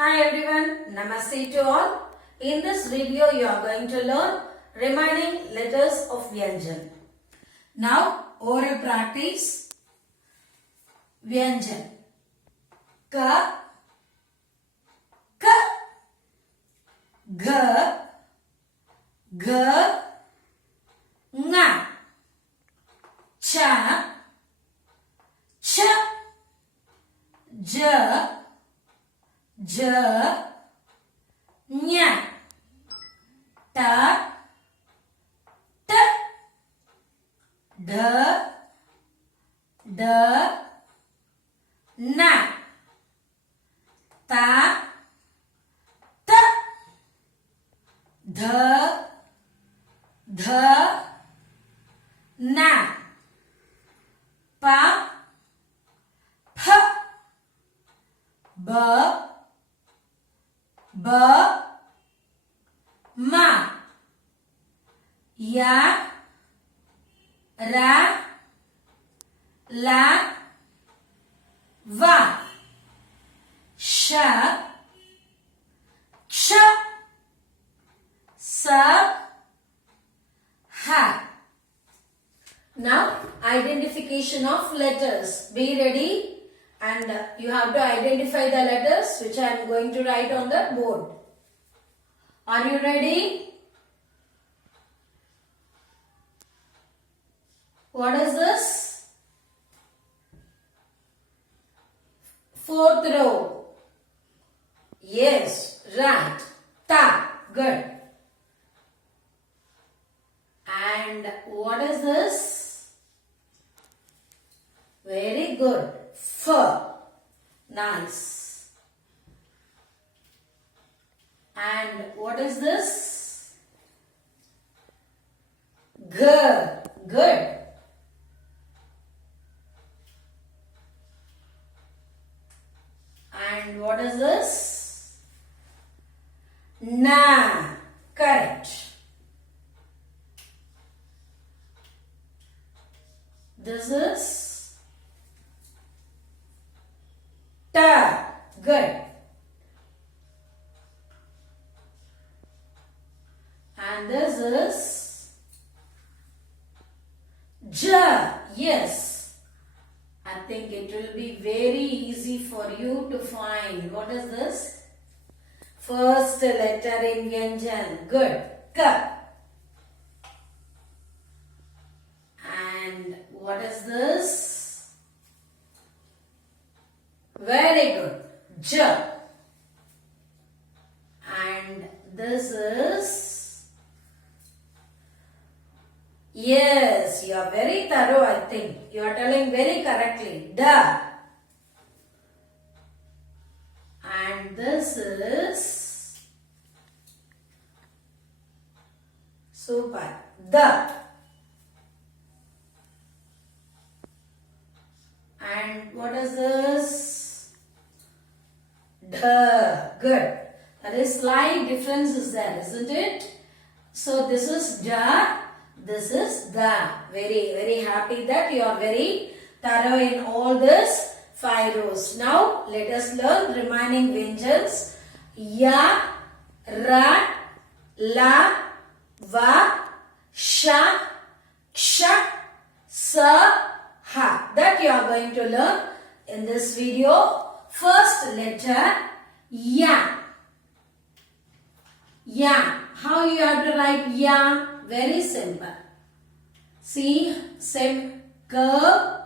Hi everyone, Namaste to all. In this video you are going to learn remaining letters of Vyanjan. Now oral practice. Vyanjan. Ka, ka, ga, ga, nga, cha, cha, ja, ja, nya, ta, ta, da, da, na, ta, ta, dha, dha, na, pa, pha, ba, ba, ma, ya, ra, la, va, sha, ksha, sa, ha. Now identification of letters. Be ready and you have to identify the letters which I am going to write on the board. Are you ready? What is this? Fourth row. Yes, right. Ta. Good. And what is this? Very good. F. Nice. And what is this? G. Good. And what is this? Na. Correct. This is ta. Good. And this is ja. Yes. I think it will be very easy for you to find. What is this? First letter in Vyanjan. Good. Ka. And what is this? Very good. Ja. And this is, yes, you are very thorough, I think. You are telling very correctly. Da. And this is super. Da. And what is this? Da. Good. There is slight difference is there, isn't it? So this is da. This is da. Very, very happy that you are very thorough in all this 5 rows. Now let us learn remaining Vyanjans. Ya, ra, la, va, sha, ksha, sa, ha. That you are going to learn in this video. First letter ya. Ya. How you have to write ya? Very simple. See, same curve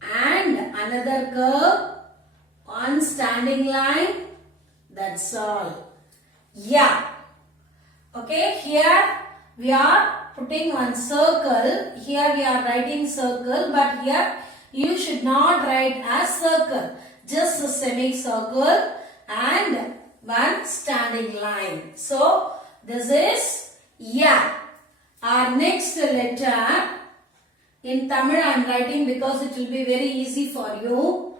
and another curve on standing line. That's all. Ya. Okay, here we are putting one circle. Here we are writing circle, but here you should not write as circle. Just a semicircle and one standing line. So this is ya. Our next letter in Tamil I am writing because it will be very easy for you.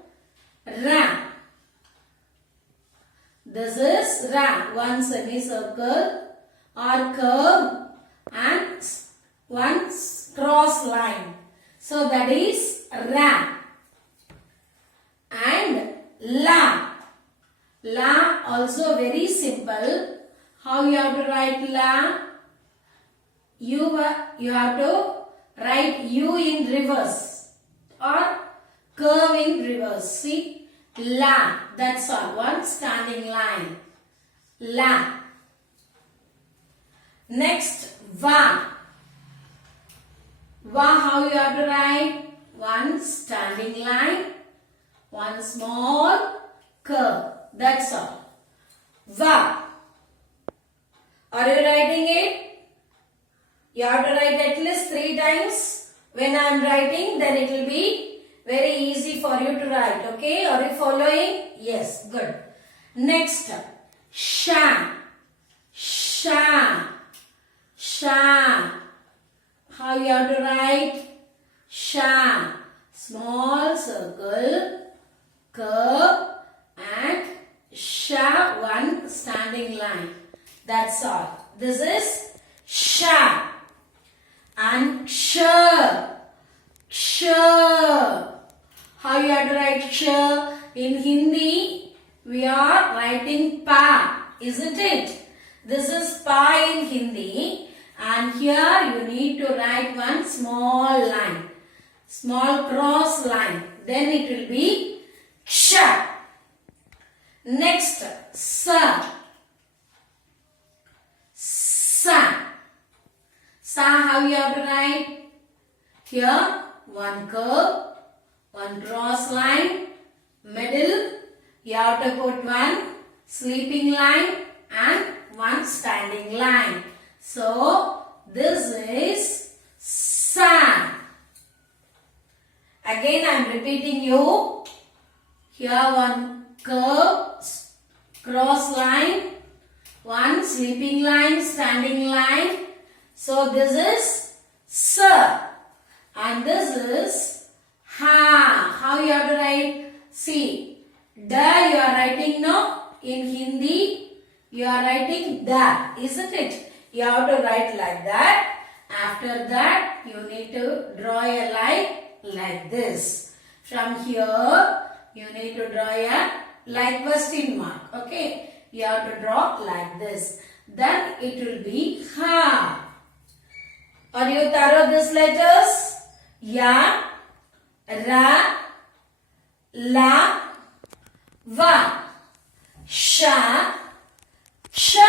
Ra. This is ra. One semicircle or curve and one cross line. So that is ra. And la. La also very simple. How you have to write la? You have to write U in reverse or curve in reverse. See? La. That's all. One standing line. La. Next, va. Va, how you have to write? One standing line, one small curve. That's all. Va. Are you writing it? You have to write at least 3 times. When I am writing, then it will be very easy for you to write. Okay? Are you following? Yes. Good. Next, sha. Sha. Sha. How you have to write? Sha. Small circle, curve and sha, one standing line. That's all. This is sha. And ksha. Ksha. How you have to write ksha? In Hindi, we are writing pa, isn't it? This is pa in Hindi. And here you need to write one small line, small cross line. Then it will be ksha. Next, sa. Sa. Sa, how you have to write? Here, one curve, one cross line, middle, you have to put one sleeping line and one standing line. So, this is sa. Again, I am repeating you. Here one curve, cross line, one sleeping line, standing line. So, this is sa. And this is ha. How you have to write? See, da you are writing no. In Hindi, you are writing da, isn't it? You have to write like that. After that, you need to draw a line like this. From here, you need to draw a like question mark. Okay? You have to draw like this. Then it will be ha. Are you thorough these letters? Ya, ra, la, va, sha, ksha,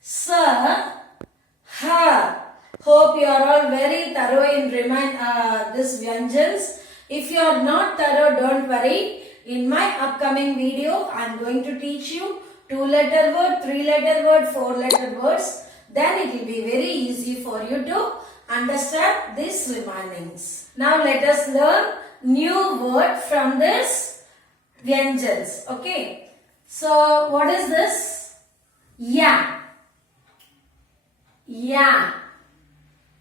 sa, ha. Hope you are all very thorough in this Vyanjans. If you are not thorough, don't worry. In my upcoming video, I am going to teach you 2-letter word, 3-letter word, 4-letter words. Then it will be very easy for you to understand these remainings. Now let us learn new word from this Vyanjans. Okay. So what is this? Ya. Ya.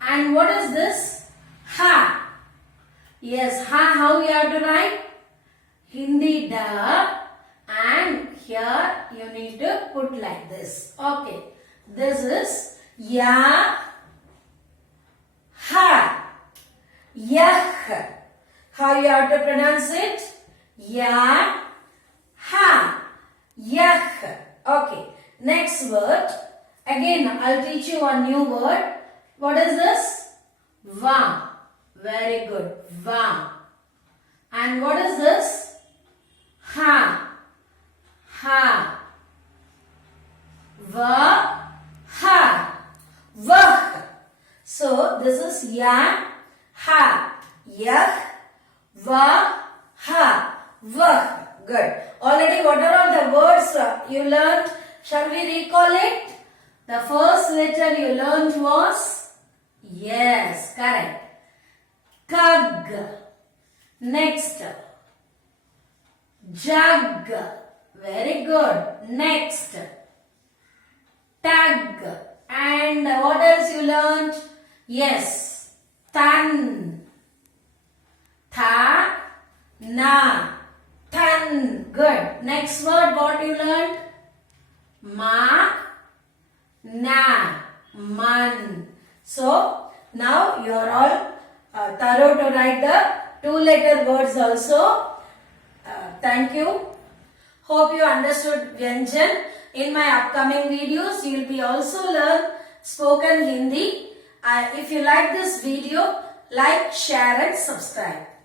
And what is this? Ha. Yes, ha, how you have to write? Hindi da. And here you need to put like this. Okay. This is ya, ha, yah. How you have to pronounce it? Ya, ha, yah. Okay. Next word. Again, I'll teach you one new word. What is this? Va. Very good. Va. And what is this? Ha. Ha. Va. Ha. Vah. So, this is ya, ha, yah, va, ha, vah. Good. Already what are all the words you learned? Shall we recall it? The first letter you learned was? Yes, correct. Kag. Next. Jug. Very good. Next. Tag. And what else you learned? Yes. Tan. Tha. Na. Tan. Good. Next word what you learned? Ma. Na. Man. So, now you are all thorough to write the 2-letter words also. Thank you. Hope you understood Vyanjan. In my upcoming videos, you will be also learn spoken Hindi. If you like this video, like, share and subscribe.